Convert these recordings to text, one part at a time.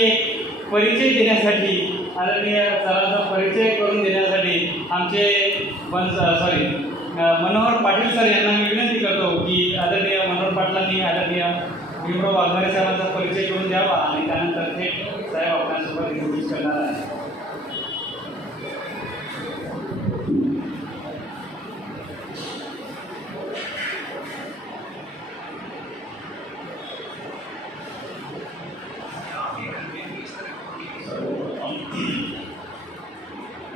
आणखी एक परिचय देण्यासाठी, आदरणीय सरांचा परिचय करून देण्यासाठी आमचे मनोहर पाटील सर यांना मी विनंती करतो की आदरणीय मनोहर पाटलांनी आदरणीय भीमराव वाघमारे साहेबांचा परिचय करून द्यावा आणि त्यानंतर थेट साहेब आपल्यासोबत इंट्रोड्यूस करणार आहे.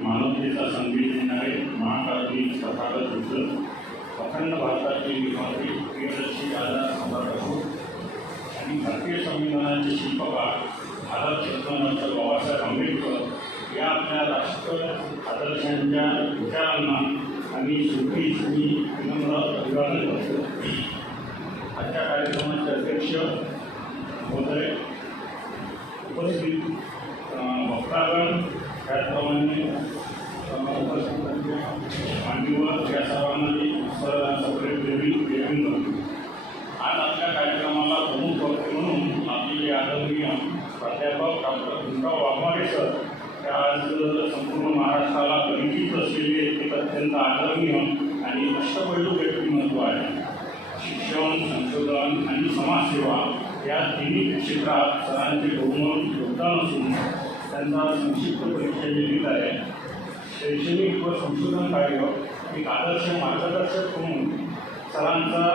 मानवतेचा संदेश देणारे महाकाली तथागत बुद्ध अखंड भारताचे निर्माते प्रियदर्शी दादा सावरकर आणि भारतीय संविधानाचे शिल्पकार भारतरत्न बाबासाहेब आंबेडकर या आपल्या राष्ट्र आदर्शांच्या विचारांना आम्ही शेवटी विनम्र अभिवादन करतो. आजच्या कार्यक्रमाचे अध्यक्ष महोदय, उपस्थित वक्तागण, त्याचप्रमाणे मान्यवर या सर्वांना आज आपल्या कार्यक्रमाला प्रमुख वक्ते म्हणून आपले आदरणीय प्राध्यापक डॉक्टर भीमराव वाघमारे सर त्या आज संपूर्ण महाराष्ट्राला परिचित असलेले एक अत्यंत आदरणीय आणि अष्टपैलू व्यक्तिमत्व आहे. शिक्षण, संशोधन आणि समाजसेवा या तिन्ही क्षेत्रात सरांचे बहुमोल योगदान असून त्यांचा संक्षिप्त परिचय लिहित आहे. शैक्षणिक व संशोधन कार्य एक आदर्श मार्गदर्शक म्हणून सरांचा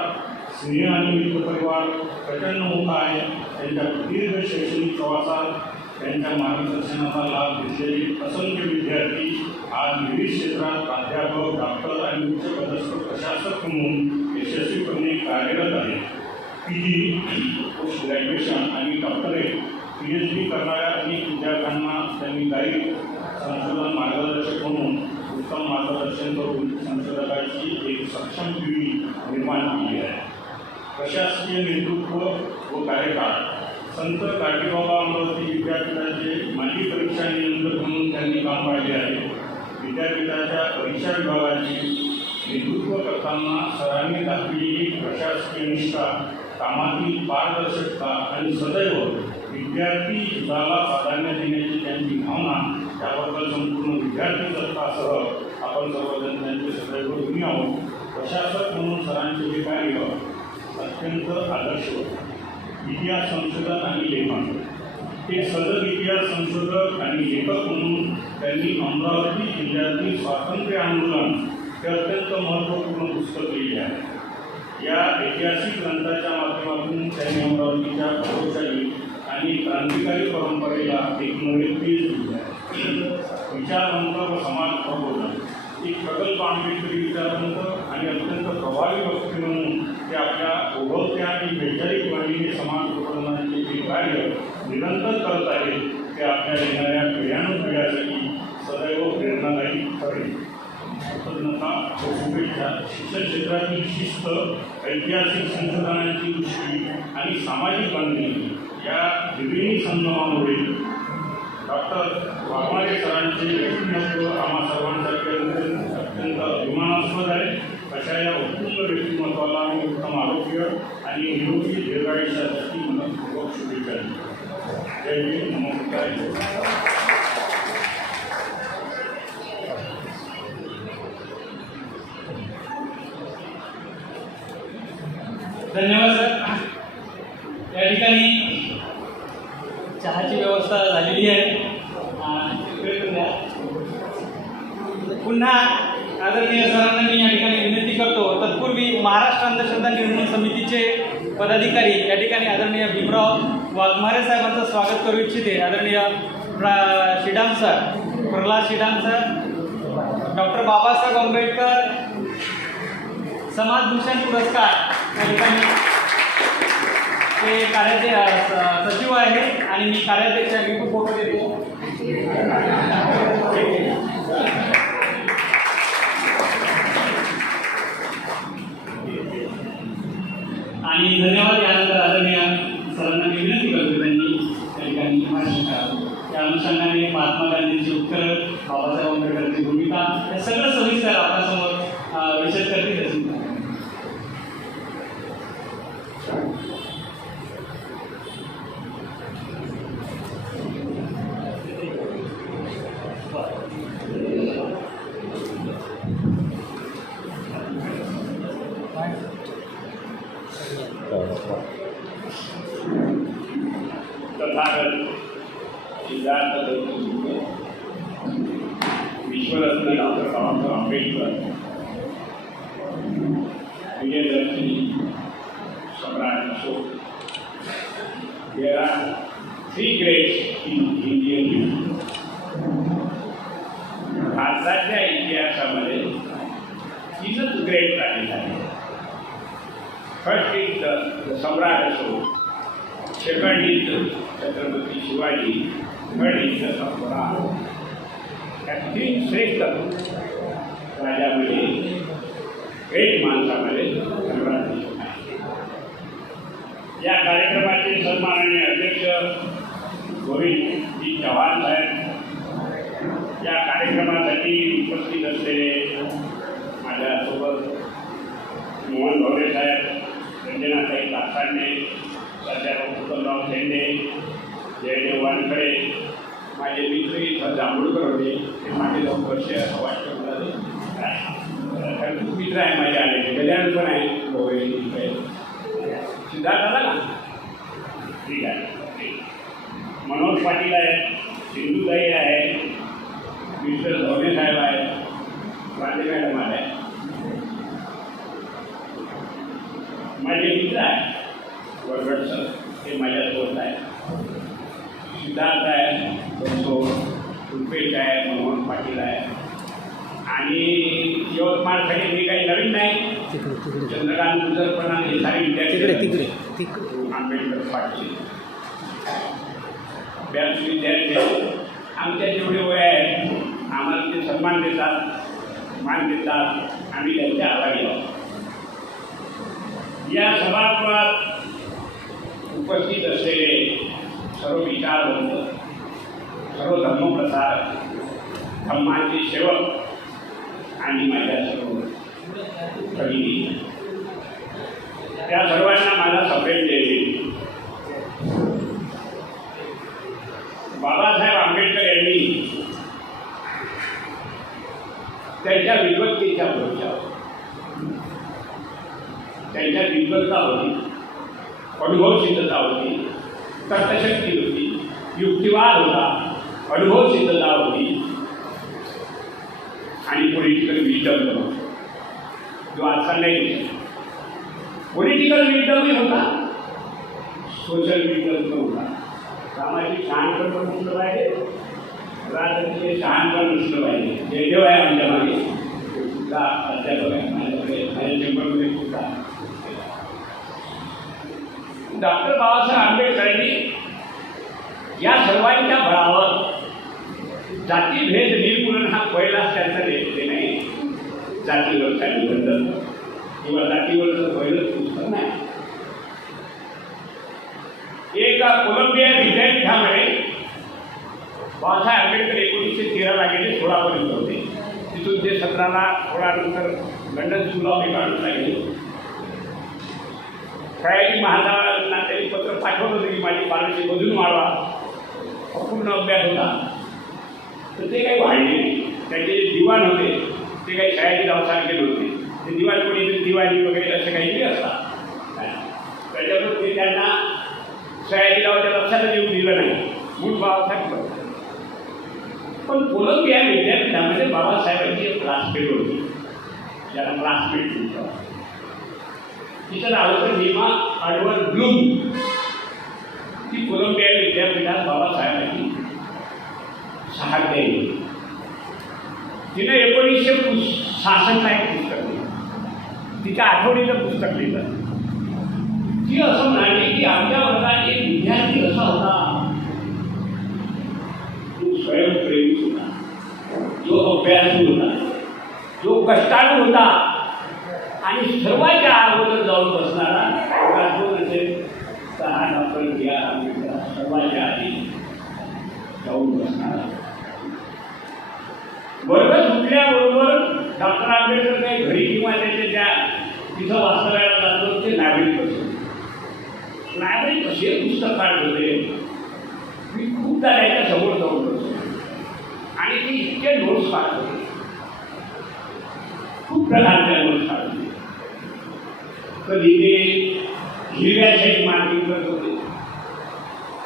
स्नेह आणि मित्रपरिवार प्रचंड मोठा आहे. त्यांच्या दीर्घ शैक्षणिक प्रवासात त्यांच्या मार्गदर्शनाचा लाभ घेतलेले असंख्य विद्यार्थी आज विविध क्षेत्रात प्राध्यापक, डॉक्टर आणि उच्चपदस्थ प्रशासक म्हणून यशस्वीपणे कार्यरत आहेत. PG, पोस्ट ग्रॅज्युएशन आणि डॉक्टरेट, PhD करणाऱ्या अनेक विद्यार्थ्यांना त्यांनी गाईड, संशोधन मार्गदर्शक म्हणून उत्तम मार्गदर्शन करून संशोधकाची एक सक्षम पिढी निर्माण केली आहे. प्रशासकीय नेतृत्व व कार्यकाळ संत गाडगेबाबा अमरावती विद्यापीठाचे माजी परीक्षा नियंत्रक म्हणून त्यांनी काम पाहिले आहे. विद्यापीठाच्या परीक्षा विभागाची नेतृत्व करताना सरांनी दाखविलेली प्रशासकीय निष्ठा, कामातील पारदर्शकता आणि सदैव विद्यार्थी हिताला प्राधान्य देण्याची त्यांची भावना त्याबद्दल संपूर्ण विद्यार्थी दत्तासह आपण सर्वजण त्यांचे सदैव ऋणी आहोत. प्रशासक म्हणून सरांचे हे कार्य अत्यंत आदर्श होते. इतिहास संशोधन आणि लेखन, एक सजग इतिहास संशोधक आणि लेखक म्हणून त्यांनी अमरावती जिल्ह्यातील स्वातंत्र्य आंदोलन हे अत्यंत महत्त्वपूर्ण पुस्तक लिहिले आहे. या ऐतिहासिक ग्रंथाच्या माध्यमातून त्यांनी अमरावतीच्या गौरवशाली आणि क्रांतिकारी परंपरेला एक नवे तेज दिले आहे. विचारवंत व समाज प्रबोधन, एक प्रगल्भ आंबेडकरी विचारवंत आणि अत्यंत प्रभावी व्यक्ती म्हणून ते आपल्या ओघवत्या आणि वैचारिक वाणीने समाज प्रबोधनाचे जे कार्य निरंतर करत आहेत ते आपल्या येणाऱ्या पिढ्यानुपिढ्यासाठी सदैव प्रेरणादायी ठरेल. कृतज्ञता व शुभेच्छा. शिक्षण क्षेत्रातील शिस्त, ऐतिहासिक संशोधनाची दृष्टी आणि सामाजिक बांधणी या त्रिवेणी संगमामुळे डॉक्टर वाघमारे सरांचे व्यक्तिमत्व आम्हा सर्वांसाठी अत्यंत अभिमानास्पद आहे. अशा या उत्तुंग व्यक्तिमत्वाला मी उत्तम आरोग्य आणि निरोगी दीर्घायुष्यासाठी मनपूर्वक शुभेच्छा देतो. जय भीम, नमस्कार. धन्यवाद सर. या ठिकाणी चहाची व्यवस्था झालेली आहे. पुन्हा आदरणीय सरांना मी या ठिकाणी विनंती करतो. तत्पूर्वी महाराष्ट्र अंधश्रद्धा निर्मूलन समितीचे पदाधिकारी या ठिकाणी आदरणीय भीमराव वाघमारे साहेबांचं स्वागत करू इच्छिते. आदरणीय Shidam sir, Pralhad Shidam sir, doctor Babasaheb Ambedkar समाजभूषण पुरस्कार या ठिकाणी ते कार्याध्यक्ष सचिव आहे आणि मी कार्याध्यक्ष मी फोटो देतो. आणि धन्यवाद. यानंतर आदरणीय सरांना मी विनंती करतो त्यांनी त्या ठिकाणी भाषण करावं. त्या अनुषंगाने महात्मा गांधींची उत्तर, बाबासाहेब आंबेडकरांची भूमिका हे सगळं सविस्तर आपल्यासमोर विशद करतील. तथागत सिद्धार्थ गौतम विश्वरत्न डॉक्टर बाबासाहेब आंबेडकर, विजयदर्शनी सम्राट Ashok. There are three greats in Indian history. भारताच्या इतिहासामध्ये तीनच ग्रेट राहिले आहेत. First is the Samrat Ashok, second is Chhatrapati Shivaji, third is the Samrat. या तीन श्रेष्ठ राजामध्ये ग्रेट माणसामध्ये सम्राट अशोक आहे. या कार्यक्रमाचे सन्माननीय अध्यक्ष गोविंदजी चव्हाण साहेब, या कार्यक्रमासाठी उपस्थित असलेले माझ्यासोबत मोहन भवरे साहेब, रंजनाताई कासांडे, सध्याराव उत्तमराव शेंडे, जयदेव वानखडे, माझे मित्र इथं जांभूळकर होते, ते माझे 2 वर्ष वाटत झाले. खूप मित्र आहे माझे आले, गजानन पण आहे, भोवरे सिद्धार्थ आला ना, ठीक आहे. मनोज पाटील आहेत, सिंधुताई आहे, मिस्टर धोने साहेब आहेत, वांदे मॅडम आहे, माझे मित्र आहे वरगड सर, ते माझ्यासोबत आहे. सिद्धार्थ आहे, रुपेश आहे, मनोहर पाटील आहे. आणि यवतमाळसाठी मी काही नवीन नाही, चंद्रकांत गुजरपणा हे सारे विद्यार्थी आंबेडकर पाटील अभ्यास विद्यार्थी आमच्या जेवढे वय आहेत आम्हाला ते सन्मान देतात, मान देतात, आम्ही त्यांचे आभारी आहोत. या सभागृहात उपस्थित असलेले सर्व विचारवंत, सर्व धर्मप्रसारक, धम्माचे सेवक आणि माझ्या सर्व भगिनी, त्या सर्वांना माझा सप्रेम जय. बाबासाहेब आंबेडकर यांनी त्यांच्या विद्वत्तेच्या भरोश्यावर, त्यांच्या विद्वत्ता होती, अनुभवसिद्धता होती, तर्कशक्ती होती, युक्तिवाद होता, अनुभवसिद्धता होती आणि पॉलिटिकल विजडम होता, जो आजचा नाही. पॉलिटिकल विजडमही होता, सोशल विजडम होता. सामाजिक शहाणपण पण नसलं पाहिजे, राजकीय शहाणपण नसलं पाहिजे. जयदेव आहे आमच्या मागे, सुद्धा अध्यापक आहे माझ्याकडे, माझ्या चेंबरमध्ये सुद्धा. डॉक्टर बाबासाहेब आंबेडकरांनी या सर्वांच्या बळावर जातीभेद निर्मूलन हा पहिलाच त्यांचा निर्णय नाही. जातीवरचा निबंध किंवा जातीवरचं पहिलंच पुस्तक नाही. एक कोलंबिया विद्यापीठामध्ये बाबासाहेब आंबेडकर 1913ला गेले, 16पर्यंत होते. तिथून ते 17ला 16 नंतर लंडन स्कूल ऑफ इकॉनॉमिक्सला गेले. सयाजी महाराजांना त्यांनी पत्र पाठवलं होतं की माझी पालखी मधून वाढवा, अपूर्ण अभ्यास होता, तर ते काही वाढले नाही. त्यांचे जे दिवाण होते ते काही सयाजीरावसारखे नव्हते. ते दिवाण कोणीतरी दिवाणी वगैरे असं काहीतरी असतात. त्याच्यामुळे ते त्यांना सयाजीरावच्या लक्षातच येऊन दिलं नाही, मूळ बाबासाहेब. पण कोलंबिया विद्यापीठामध्ये बाबासाहेबांची एक क्लासमेट होती, ज्याला क्लासमेट म्हणतात. तिचं नाव होतं नीमा अडवर ब्लूम. ती कोलंबिया विद्यापीठात बाबासाहेबांची सहाय्य दिली. तिनं 1966ला एक पुस्तक लिहिलं, तिच्या आठवणीचं पुस्तक लिहिलं. ती असं म्हणाली की आमच्या वर्गात एक विद्यार्थी असा होता, तो स्वयंप्रेमी होता, जो अभ्यासू होता, जो कष्टाळू होता आणि सर्वांच्या अगोदर जाऊन बसणारा. दोन असेल 6 डॉक्टर बी आर आंबेडकर सर्वांच्या आधी जाऊन बसणारा. वर्ग सुटल्याबरोबर डॉक्टर आंबेडकर काही घरी किंवा त्याच्या तिथं वाचवायला जातो, ते लायब्ररी बसतो. लायब्ररी कसे पुस्तक काढत होते, मी खूपदा त्याच्या समोर जाऊन बसतो आणि ते इतके नोट्स काढत होते, खूप प्रकारच्या नोट्स काढत होते. कधी ते हिरव्या शेट मार्किंग करत होते,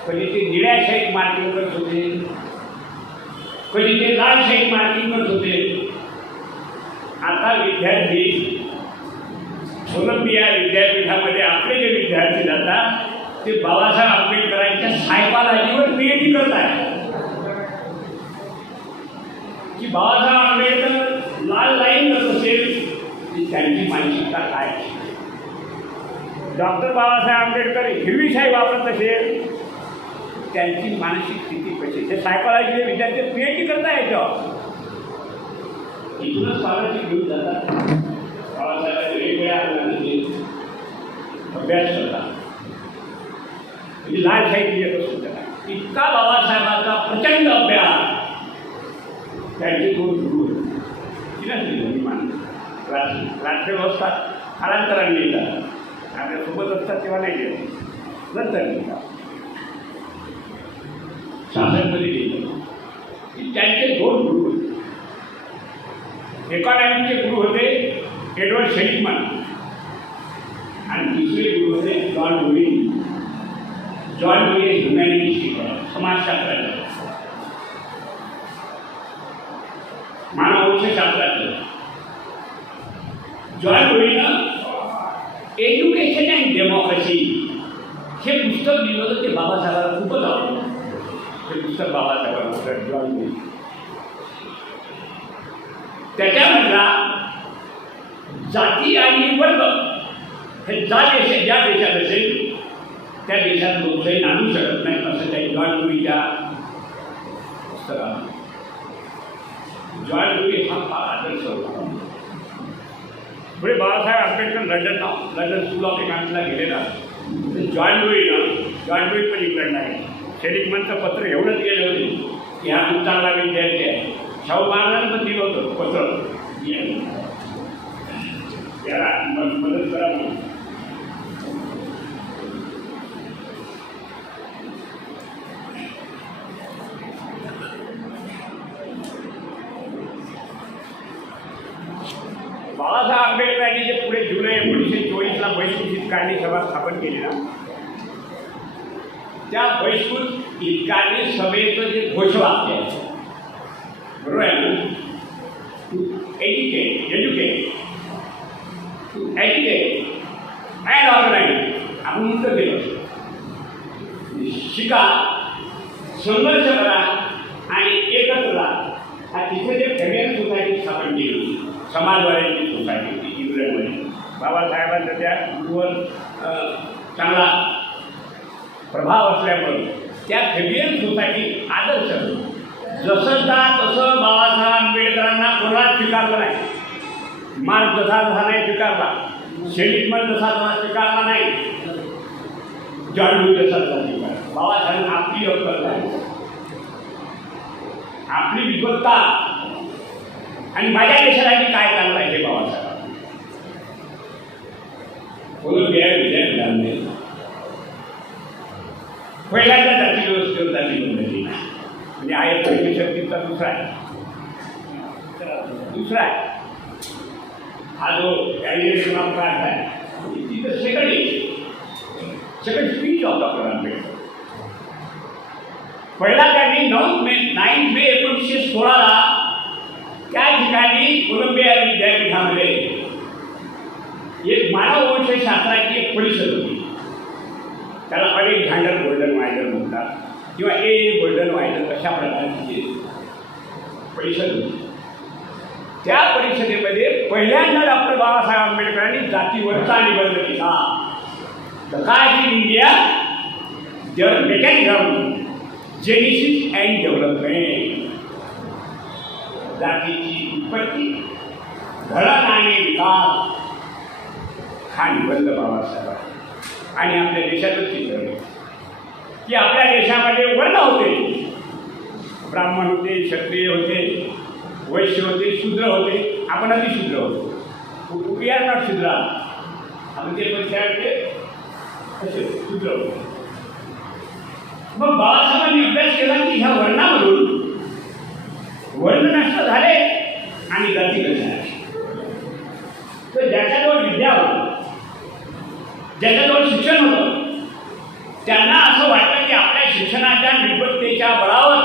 कधी ते निळ्या शाईट मार्किंग करत होते, कधी ते लाल शाईट मार्किंग करत होते. आता विद्यार्थी कोलंबिया विद्यापीठामध्ये आपले जे विद्यार्थी जातात ते बाबासाहेब आंबेडकरांच्या सायकॉलॉजीवर पीएचडी करत आहेत. की बाबासाहेब आंबेडकर लाल लाईन करत असेल ती त्यांची मानसिकता काय, डॉक्टर बाबासाहेब आंबेडकर हिरवी शाई वापरत असेल त्यांची मानसिक स्थिती कशी. ते सायकॉलॉजीचे विद्यार्थी पीएचडी करता याच्यावर इथूनच स्कॉलरशिप घेऊन जातात. बाबासाहेबांच्या वेगवेगळ्या आंदोलनाचे अभ्यास करतात. लाल शाही येत असतो त्याला इतका बाबासाहेबांचा प्रचंड अभ्यास. त्यांचे दोन गुरु राष्ट्रीय व्यवस्था कालांतराने येतात, आपल्यासोबत असतात तेव्हा नाही गेलं, नंतर येतात शासनमध्ये गेलं. त्यांचे दोन गुरु इकॉनॉमीचे गुरु होते एडवर्ड शेलिगमन आणि दुसरे गुरु होते जॉन डुई. जॉन डुई हे ह्युमॅनिटीज समाजशास्त्राचे, मानववंशशास्त्राचे. जॉन डुईनं एज्युकेशन अँड डेमोक्रेसी हे पुस्तक लिहिलं होतं. ते बाबासाहेबांना खूपच आवडलं. हे पुस्तक बाबासाहेबांना जॉन डुई त्याच्यामधला जाती आणि वर्ग हे ज्या देशात असेल त्या देशात लोकशाही आणू शकत नाही असं त्या जॉन डुईच्या पुस्तकात. जॉन डुई हा फार आदर्श होता. पुढे Babasaheb Ambedkar London school of इकॉनॉमिक्सला गेलेला. जॉन डुई पण इंग्लंड आहे. शेलिगमनचं पत्र एवढंच गेलं होते की हा खूप चांगला विद्यार्थी आहे. शाहू महाराजांना पण दिलं होतं पत्र याला मदत करा म्हणून. बाबासाहेब आंबेडकरांनी जे पुढे जुलै 1924ला बहिष्कृत काढणी सभा स्थापन केली ना, त्या बहिष्कृत काढणी सभेचं जे घोषवाक्य आहे बरोबर आहे ना, एज्युकेट अँड ऑर्गनाईज. आपण उत्तर दिलं शिका, संघर्ष करा आणि एकत्र राहा. हा तिथे जे फेमियन सोसायटी स्थापन केली होती, समाजवाद्यांची सोसायटी होती इंग्लंडमध्ये. बाबासाहेबांचा त्या गुरुवर चांगला प्रभाव असल्यामुळे त्या फेमियन सोसायटी आदर्श जसं तसं बाबासाहेब आंबेडकरांना कोणाला स्वीकारलं नाही. मार्क्स जसा नाही स्वीकारला, शेलिगमन जसा स्वीकारला नाही, जॉन डुई जसा स्वीकारला. बाबासाहेब आपली अक्कल आहे, आपली विद्वत्ता आणि माझ्या देशासाठी काय चांगलं आहे हे बाबासाहेब कोलंबिया विद्यापीठामध्ये पहिल्यांदा जाती व्यवस्थेवर जाती बंदी म्हणजे आहे पहिली शक्तीचा दुसरा आहे. हा जो कॅरियर आहे तिथं second speech of doctor Ambedkar. पहिला त्यांनी 9 मे 1916ला त्या ठिकाणी कोलंबिया विद्यापीठामध्ये एक मानववंशशास्त्राची एक परिषद होती. त्याला अलेक्झांडर गोल्डन वायडर म्हणतात किंवा गोल्डन वायडर अशा प्रकारची परिषद होती. त्या परिषदेमध्ये पहिल्यांदा डॉक्टर बाबासाहेब आंबेडकरांनी जातीवरचा निबंध केला. The caste in India their mechanism genesis and development. जातीची उत्पत्ती, घडण आणि विकास हा निबंध बाबासाहेब आणि आपल्या देशातच चित्र की आपल्या देशामध्ये वर्ण होते. ब्राह्मण होते, क्षत्रिय होते, वैश्य होते, शूद्र होते. आपण अतिशूद्र होतो. वी आर नॉट शूद्र. आपण ते पण त्यावेळेस असे शूद्र होते. मग बाबासाहेबांनी अभ्यास केला की ह्या वर्णामधून वर्ण नष्ट झाले आणि जाती कशा झाली. तर ज्याच्याजवळ विद्या होती, ज्याच्याजवळ शिक्षण होतं, त्यांना असं वाटतं की आपल्या शिक्षणाच्या निर्भरतेच्या बळावर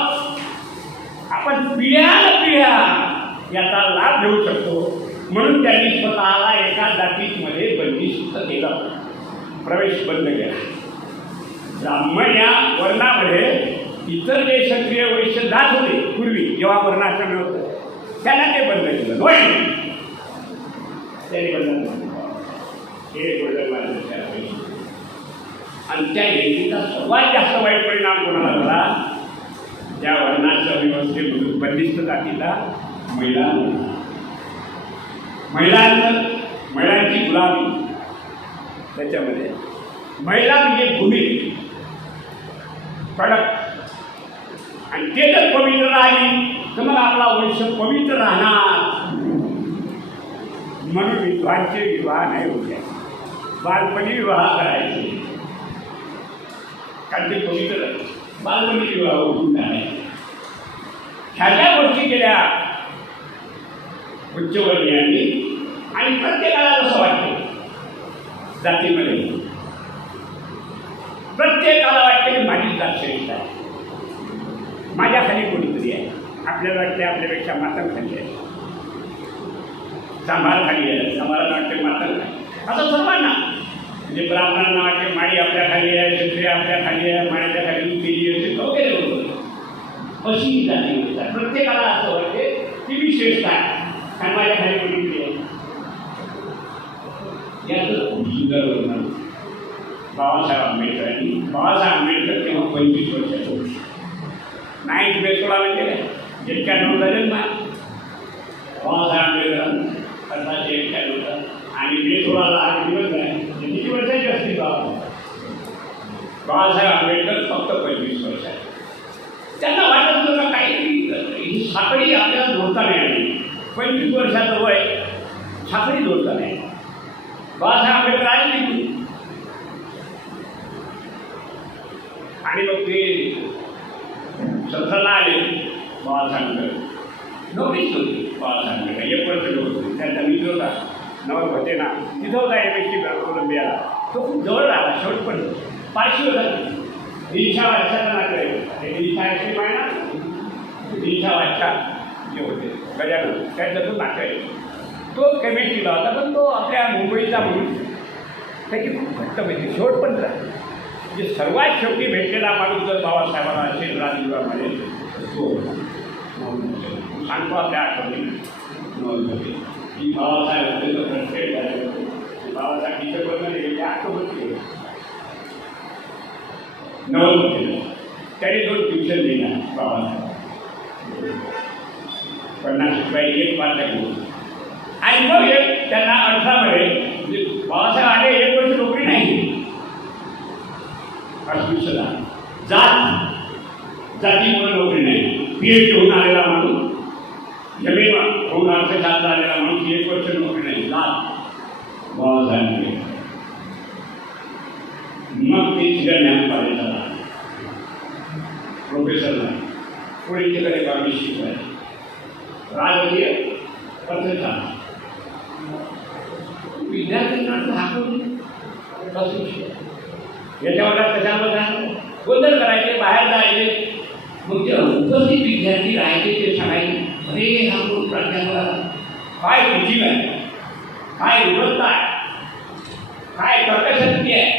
आपण पिढ्यानपिढ्या याचा लाभ घेऊ शकतो. म्हणून त्यांनी स्वतःला एका जातीमध्ये बंदिस्त केलं, प्रवेश बंद केला. ब्राह्मण या वर्णामध्ये इतर जे क्षत्रिय वैश्य जात होते पूर्वी जेव्हा वर्णाश्रम होतं त्यांना ते बंद केलं. त्याने बंधन हे बदल आणि त्या व्यक्तीचा सर्वात जास्त वाईट परिणाम कोणाला झाला? त्या वर्णाच्या व्यवस्थेमधून बंदिस्त जातीला महिलांची गुलामी. त्याच्यामध्ये महिला म्हणजे भूमी कडक आणि ते जर पवित्र राहिली तर मग आपला वंश पवित्र राहणार. म्हणून विधवांचे विवाह नाही होते, बालपणी विवाह करायचे कारण ते पवित्र बालपणी विवाह होऊन नाही. ह्या ज्या गोष्टी केल्या उच्चवर्णीयांनी आणि प्रत्येकाला असं वाटते जातीमध्ये प्रत्येकाला वाटते की माझी जात श्रेष्ठ आहे, माझ्या खाली कोणीतरी आहे. आपल्याला वाटते आपल्यापेक्षा मातंग खाली आहे, सांभार खाली आहे, सांभाराला वाटते मातंग खाली. असं सर्वांना म्हणजे ब्राह्मणांना वाटते माडी आपल्या खाली आहे, क्षत्रिय आपल्या खाली आहे, माड्याच्या खाली केली असे वगैरे वगैरे अशी जाती म्हणतात. प्रत्येकाला असं वाटते की मी श्रेष्ठ आहे आणि माझ्या खाली कोणीतरी आहे. याचं खूप सुंदर वर्णन बाबासाहेब आंबेडकर तेव्हा 25 वर्षाचे होते. 1916 म्हणजे जितक्या नोंदले ना बाबासाहेब आंबेडकर 1891 आणि 1916ला 8 दिवस आहे. किती वर्षाची असतील बाबासाहेब आंबेडकर फक्त 25 वर्षाचे. त्यांना वाटत होतं काही ही साखळी आपल्याला जोडता नाही आली. 25 वर्षाचं वय साखळी जोडता नाही. बाबासाहेब आंबेडकर आले नाही आणि मग ते 17ला आले. बाबासाहेब आंबेडकर नोकरीच होती. बाबासाहेब आंबेडकर 1 वर्ष होते. त्यांचा मित्र होता नवल होते ना, तिथं होता MSc कोलंबियाला. तो खूप जवळ राहिला. शेवट पण पाचशे होता. 300 वर्षाचा नाते 380 महिना 300 वर्षा जे होते गजानन त्याच्यातून नाते. तो केमिस्ट्रीला होता पण तो आपल्या मुंबईचा म्हणून त्याची खूप घट्ट माहिती. शेवट पण म्हणजे सर्वात शेवटी भेटलेला माणूस जर बाबासाहेबांना असेल राजयुगामध्ये तो सांगतो आपल्या आठवणी की बाबासाहेब होते तर प्रत्येक झाले. बाबासाहेब टीचर बनले गेले आठवण केले. नवल केलं त्याने 2 ट्युशन दिला बाबासाहेब. 50 रुपये 1 पाठ घेऊन आणि मग त्यांना 18मध्ये म्हणजे बाबासाहेब आले 1 वर्ष नोकरी नाही. अस्पृश्यता जातीमुळे नोकरी नाही. PhD होऊन आलेला माणूस जमीन होऊन अर्थशास्त्र आलेला माणूस 1 वर्ष नोकरी नाही. बाबासाहेब मग ते शिकण्यात पाहिजे प्रोफेसर नाही. पुढे तिकडे गावी शिकवायचे राजकीय अर्थशास्त्र विद्यार्थ्यांना हाकून याच्यावर कशावर गोंधळ करायचे, बाहेर जायचे. मग ते उपस्थित विद्यार्थी राहायचे ते सांगायचे अरे हा कोण प्राध्यापक काय रुची आहे, काय उन्नत आहे, काय तर्कशक्ती आहे,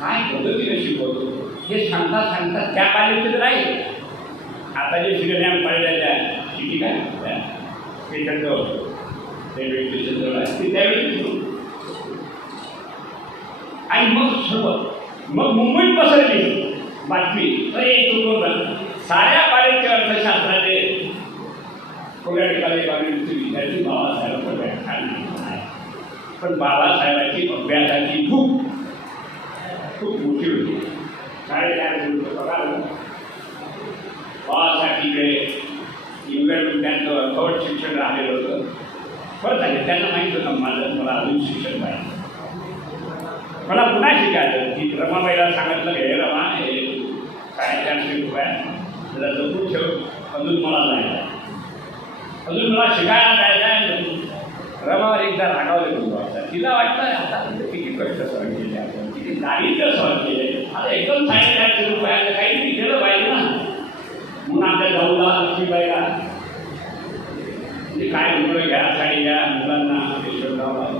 काय पद्धतीने शिकवतो हे सांगता सांगता त्या कॉलेजमध्ये राहील. आता जे शिकण्यात पाहिजे किती काय ते त्यांचं होतं ते व्यक्तीचं आहे ते त्यावेळी. आणि मग सर्व मग मुंबईत पसरली बातमी अरे साऱ्या कॉलेजच्या अर्थशास्त्राचे कोणत्या ठिकाणी विद्यार्थी बाबासाहेबांचं व्याख्यान आहे. पण बाबासाहेबांची अभ्यासाची खूप मोठी होती. 4.5 पगार बाबासाहेबांकडे इंग्लंड त्यांचं अर्धवट शिक्षण राहिलेलं होतं. बरं झालं त्यांना माहीत होतं मला अजून शिक्षण पाहिजे, मला पुन्हा शिकायचं. की रमाबाईला सांगितलं हे रमा हे काय 400 रुपये त्याला जपून ठेव, अजून मला जायचं, अजून मला शिकायला जायचं आहे. रमावर एकदा रागावले म्हणून तिला वाटतं आता किती कष्ट सहन केले आपण, किती दारिद्र्य सहन केले, आता एकदम साडेचारशे रुपयाला काहीतरी केलं पाहिजे ना. म्हणून आमच्या जाऊला लक्ष्मीबाईला म्हणजे काय मुलं घ्या साडी घ्या मुलांना ते शोधावं.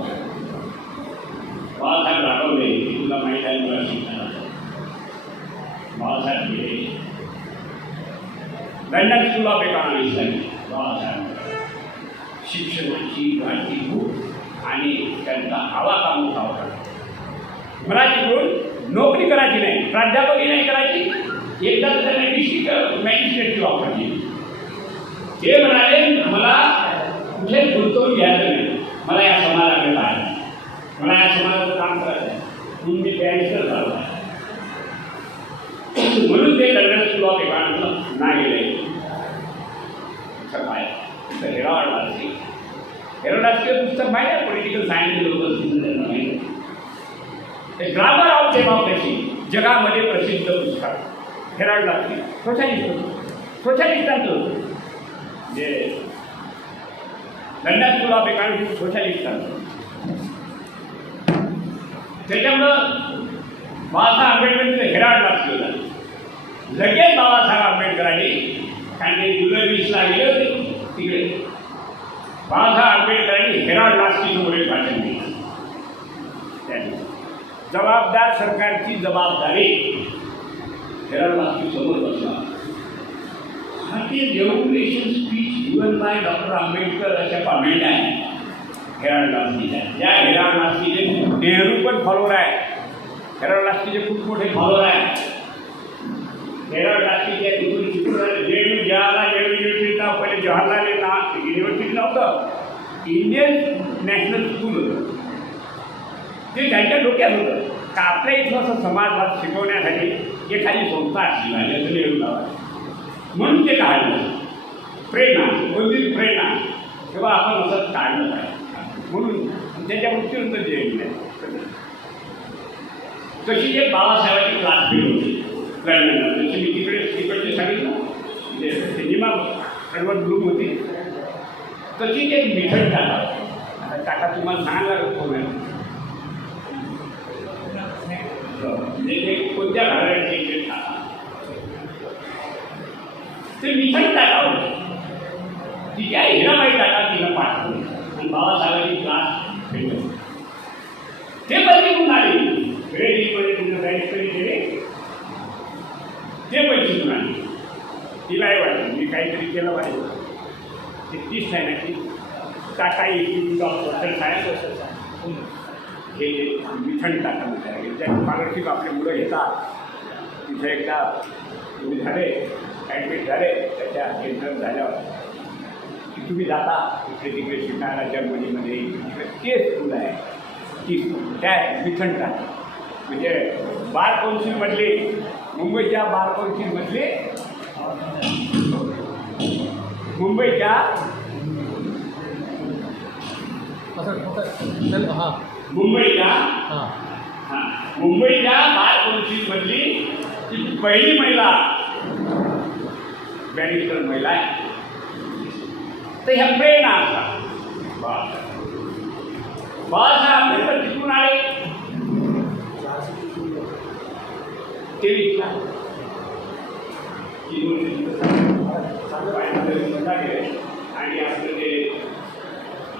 बाळासाहेब राठवले तुला माहीत आहे मुला शिक्षण बाळासाहेब गेले London school of economics Balasaheb शिक्षणाची वाढती भूक आणि त्यांचा हवा काम होता. मला तिकडून नोकरी करायची नाही, प्राध्यापकही नाही करायची. एकदा त्यांना डिस्ट्रिक्ट मॅजिस्ट्रेटची ऑफर केली. ते म्हणाले मला कुठे गुंतवून घ्यायचं नाही, मला या समाजाकडे पाहायचं, मला या समाजाचं काम करायचं आहे. म्हणून मी बॅरिस्टर झालो आहे. म्हणून ते लंडन स्कूल ऑफ इकॉनॉमिक्सला ना गेले. काय हेराल्ड वाचले. हेराल्डचे पुस्तक माहिती आहे, पॉलिटिकल सायन्स होतं. ग्रामर ऑफ डेमोक्रेसी जगामध्ये प्रसिद्ध पुस्तक हेराल्ड वाचले. सोशलिस्टांचं होतं. जे लंडन स्कूल ऑफ इकॉनॉमिक्स सोशलिस्टांचं. त्याच्यामुळं बाळासाहेब आंबेडकरांचं हेराल्ड वाचलं होतं. लगेच बाबासाहेब आंबेडकरांनी त्यांनी जुलै 20ला गेले होते तिकडे. बाळासाहेब आंबेडकरांनी हेराल्ड लास्टीसमोरील भाषण दिलं. त्यांनी जबाबदार सरकारची जबाबदारी हेराल्ड लास्टीसमोर बसला. भारतीय democracy speech given by doctor Ambedkar अशा कॉमेंट आहे हेराल्ड लास्टीच्या. त्या हेराल्ड लास्टीचे नेहरू पण फॉलोअर आहे. हेराल्ड लास्टीचे खूप मोठे फॉलोअर आहे. हेराल्ड लास्टीच्या तिथून जेवी ज्याला युनिव्हर्सिटीला पहिले जवाहरलाल युनिव्हर्सिटी नव्हतं, इंडियन नॅशनल स्कूल होतं. ते त्यांच्या डोक्यात होतं का आपल्या इथं असं समाजवाद शिकवण्यासाठी एखादी संस्था असली पाहिजे असं नेहरू लावायचं. म्हणून ते काढलं. प्रेरणा कोणतीच प्रेरणा तेव्हा आपण असं काढलं पाहिजे म्हणून त्याच्या मृत्यूनंतर जे तशी जे बाबासाहेबांची क्लासमेट होती लंडनला, जशी मी तिकडचे सांगितलं म्हणजे सिनेमा कडवट ग्रुप होती, तशी ते मिठड टाका. टाका तुम्हाला सांगायला कोण आहे ते कोणत्या घराण्याचे टाका ते मिठड टाका होते. ती काय हिराबाई टाका तिला पाठवली आणि बाबासाहेबांची क्लास भेटली. ते पैसे कुठून आले? ग्रेडीमध्ये तुमचं बॅरिस्टरी केले ते पैसे कुठून आले? तिलाही वाटलं मी काहीतरी केलं पाहिजे. ते तीच आहे ना की Tata institute of social science हे मिठड टाका म्हणतात. त्या स्कॉलरशिप आपले मुलं घेतात. तिथे एकदा तुम्ही झाले ॲडमिट झाले त्याच्या एक्झाम झाल्यावर की तुम्ही जाता इकडे तिकडे शिकायला जर्मनीमध्ये तिकडे ते स्कूल आहे की त्या मिठड टाका म्हणजे बार कौन्सिलमधले मुंबईच्या बार कौन्सिलमधले मुंबईच्या बार कौन्सिलमधली ती पहिली महिला बॅरिस्टर महिला आहे. तर ह्या प्रेरणा असतात. बाळासाहेब आंबेडकर तिथून आले 23ला आणि आपलं ते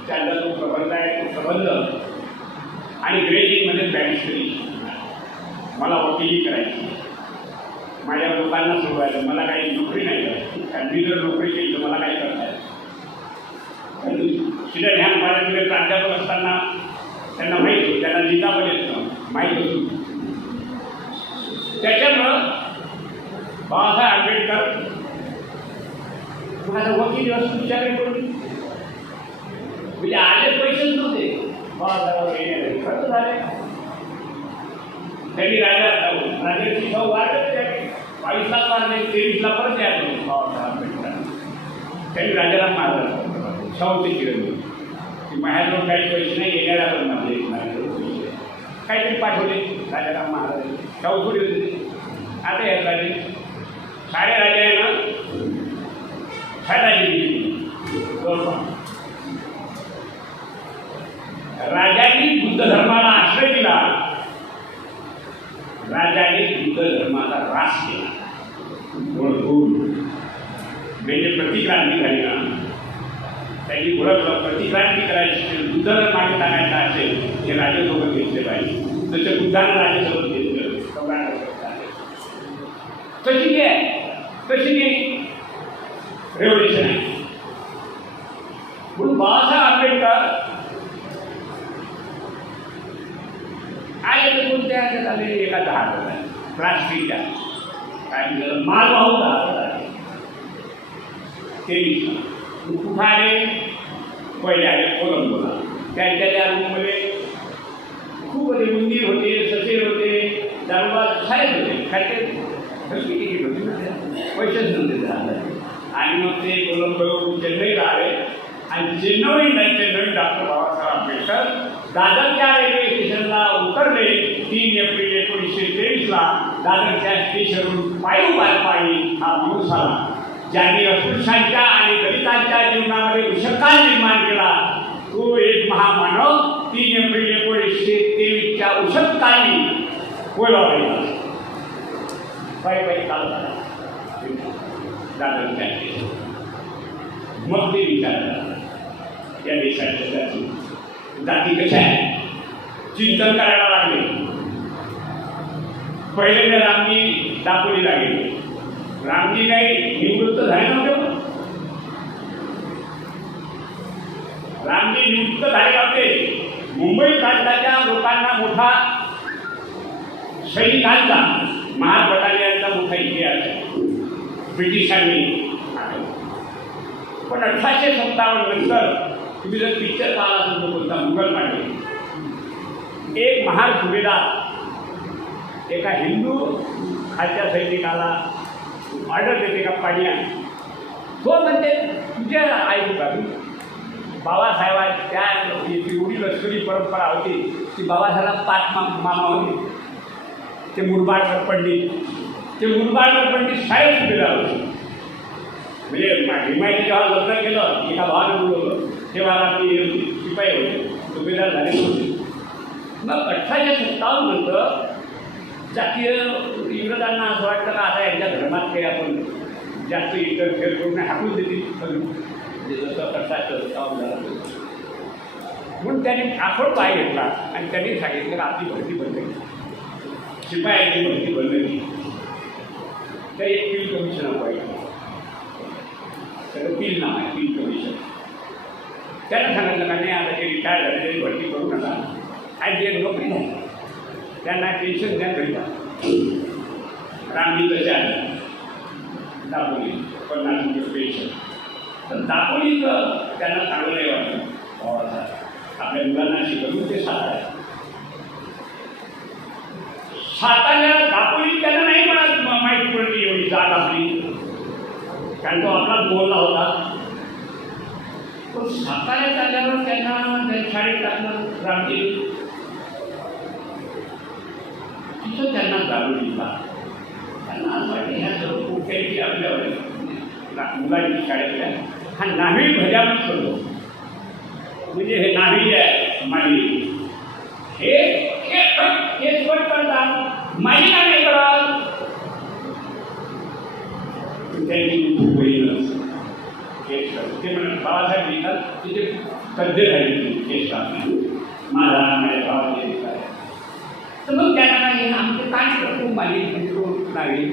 त्यांचा जो प्रबंध आहे तो प्रबंध आणि ग्रेडिंगमध्ये बॅरिस्टरी. मला वकिली करायची. माझ्या लोकांना सोडवायचं. मला काही नोकरी नाही करायची. कारण मी जर नोकरी केली तर मला काही करता येईल. सिद्ध ध्यान माझ्याकडे प्राध्यापक असताना त्यांना माहीत होतं, त्यांना लिहिता पण येत नव्हतं माहीत होतं. त्याच्यामुळं बाबासाहेब आंबेडकर तुम्हाला वकील वस्तू विचारले करून म्हणजे आले पैसेच नव्हते. बाबासाहेब खर्च झाले. त्यांनी राजाची भाऊ वाढले 22 लाख मारले 23ला परत यायचं बाबासाहेब आंबेडकर. त्यांनी राजाराम महाराज शाहूचे किरण की माझ्याजवळ काही पैसे नाही येणाऱ्या पण माझे पैसे काहीतरी पाठवले राजाराम महाराज. शाहू थोडी होते. आता यात राजे साडे राजा आहे ना फायदा दिली. राजांनी बुद्ध धर्माला आश्रय दिला. राजाने क्रांती झाली ना, त्यांनी ओळखलं प्रतिक्रांती करायची, बुद्धाला मागे टाकायचा असेल हे राजेसोबत घेतले पाहिजे. जसं बुद्धानं राजेसोबत घेतलं तशी नाही रेव्होल्युशन आहे. म्हणून बाबासाहेब आंबेडकर काय कोणत्या झाले एका जहाजाला राष्ट्रीयच्या काय मालवाहू जहाज आहे ते कुठं आले, पहिले आले कोलंबोला. त्यांच्या त्या रूममध्ये खूप होते, मंदिर होते, ससेर होते, दारूबाज साहेब होते, खायचे तिकीट होती ना, पैसेच नव्हते जहाजाचे. आणि मग ते कोलंबो चेन्नईला आले आणि चेन्नई डॉक्टर बाबासाहेब आंबेडकर दादरच्या रेल्वे स्टेशनला उतरले. 3 एप्रिल 1923ला दादरच्या स्टेशनवरून पायी हा माणूस आला ज्यांनी अस्पृश्यांच्या आणि दलितांच्या जीवनामध्ये विषकाल निर्माण केला. तो एक महामानव 3 एप्रिल 1923च्या उषत्काळी बोलावला पायी चालला दादरच्या स्टेशन. मग ते विचारतात या देशाच्या जाती कशा आहे, चिंतन करायला लागले. पहिले रामजी दापोलीला गेले. रामजी काही निवृत्त झाले नव्हते, रामजी निवृत्त झाले होते. मुंबई प्रांताच्या लोकांना मोठा सैनिकांचा महार बटालियनचा मोठा इतिहास आहे ब्रिटिशांनी. पण 1857 नंतर तुम्ही जर पिक्चर पाहिला असेल तो कोणता मुघल पांडे, एक महार सुभेदार एका हिंदू खालच्या सैनिकाला ऑर्डर देते का पाणी आण. तो म्हणते तुझ्या ऐकू का तू बाबासाहेबांच्या एवढी लष्करी परंपरा होती की बाबासाहेबांना 5 मामा होते. ते मुरबाडकर पंडित, साहेब सुभेदार होते. म्हणजे हिमायती जेव्हा लग्न केलं एका भावानं बोलवलं तेव्हा आपली शिपाई होते, सुभेदार झाले नव्हते. मग 1857 नंतर जातीय इंग्रजांना असं वाटतं का आता यांच्या धर्मात काही आपण जास्त इंटरफेअर करून हाकून देतील, जसं 1857 झालं. म्हणून त्यांनी आखोड पाय घेतला आणि त्यांनी सांगितलं की आपली भरती बंद केली, शिपायांची भरती बंद केली. तर एक फील्ड कमिशन पाहिजे, त्याचं फील्ड नाव आहे फील्ड कमिशन. त्यांना सांगितलं का नाही आता जे रिटायर झाले तरी भरती करू नका आणि जे नोकरी झाली त्यांना टेन्शन द्या घरी. रामजी तसे आले दापोली 50 रुपये पेन्शन. तर दापोलीचं त्यांना चांगलं नाही वाटलं, आपल्या मुलांना शिकवून ते साताऱ्याला दापोली त्यांना नाही मला माहिती पडली एवढी जात आपली, कारण तो आपलाच बोलला होता. पण साताऱ्यात आल्यावर त्यांना शाळेत टाकलं रामजी. तिथं त्यांना जाणून दिला. त्यांना असं वाटलं ह्या सर्व कुठल्याही आपल्या मुलांची शाळेतल्या हा नावी भजामत करतो. म्हणजे हे नावी आहे माली हे स्पष्ट करतात, मालिका नाही करत. त्यांची बहीणच केस करतो ते म्हणून बाबासाहेब लिहितात तिथे तज्ञ झाली केस टाकणे माझा माझ्या भावाचे काय. तर मग त्यांना नाही आमचे काय करतो मालिक म्हणजे तो नावी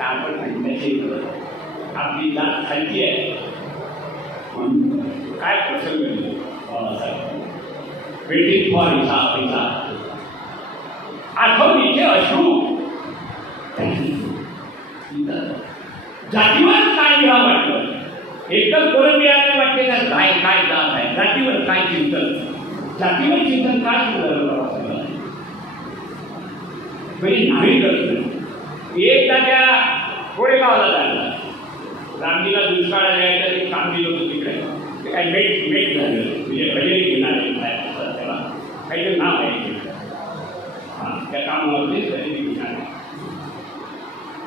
आपण सांगितल्याचे आपली जात खालची आहे म्हणून काय प्रसंग बाबासाहेब वेटिंग फॉर हिचा आठवणीचे अश्रू. जातीवर काय लिहा वाटलं एकदम कोलंबियाने वाटते तर काय काय जात आहे, जातीवर काय चिंतन, जातीवर चिंतन काय सुरू झालं बाबासाहेब म्हणजे नाही करत. एकदा त्या कोळेगावला जायला रामजीला दुष्काळ द्यायचं एक काम दिलं होतं तिकडे. ते काही मेट झालं म्हणजे भजनी घेणारे त्याला काहीतरी नाव आहे हां त्या कामावरती भजनी घेणारे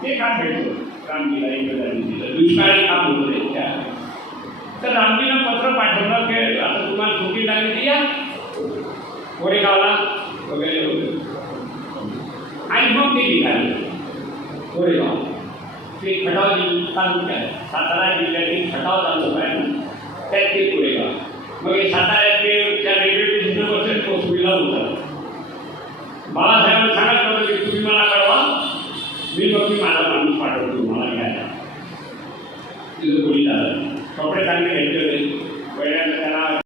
ते काम भेटलं रामजीला एकदानी दिलं. दुष्काळी काम होतं त्या. तर रामजीनं पत्र पाठवलं की आता तुम्हाला सुट्टी लागली या कोरेगावला वगैरे होतं. आणि मग ते निघाले कोरेगाव. ते खटाव तालुक्यात आहे. सातारा जिल्ह्यातील खटाव तालुका आहे ना, त्यात ते कोरेगाव. मग हे साताऱ्यातले त्या रेल्वे जिल्ह्यावर तो सुविधा होता. बाळासाहेबांना सांगितलं होतं की तुम्ही मला कळवा, मी मग मी माझा माणूस पाठवतो मला घ्यायला. तिथं कोणी झालं कपडे चांगले घ्यायचे होते. पहिल्यांदा